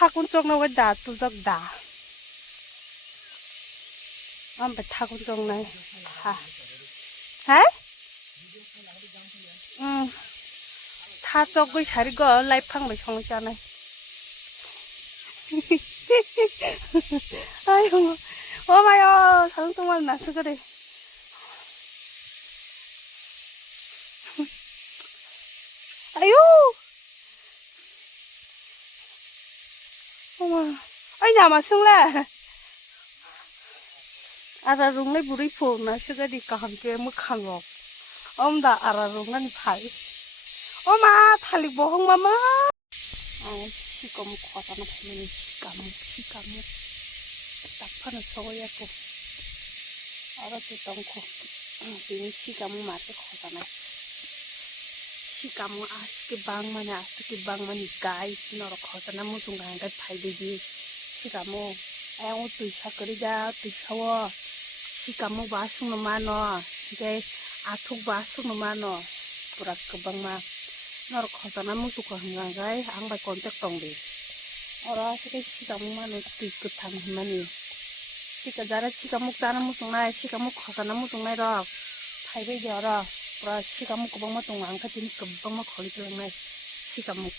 타군 쪽나 왜 다 뚜적 다. 배 타군 쪽나 다. 해? 응. 타 쪽을 자리가 라이팡 배 정잖아. 아이고, 어마요, 자동통만 나서 그래. 아유, 어마, 아이, 나마 승래. 알아롱네 부리 포나 시가리까 함께 뭐 강어. 엄다 알아롱난 파이. 어마, 탈릭 보홍 마마. 아, 시꺼무 과자나 보면 시까무. 딱 파는 저거였고. 알아듣던 거. 응, 시까무 맛이 거잖아. 시까무 아스키 방만이 가이 너로 거잖아 무슨 강가 팔리지. 시까무 애오 뚜샤 그리자 뚜샤워. 시까무 바숭 노마노. 이제 아툭 바숭 노마노. 부락 그방마. 너로 거잖아 무슨 강가에 앙발 건적 동리. 어라 시게 시까무만은 뚜이끄 당만이. 시까 자라 시까무 자는 무슨 날 시까무 거잖아 무슨 날로. 타이베 열어. 라 시가 먹고 먹고 동안 가진 금방 먹고 걸리는 날 시가 먹고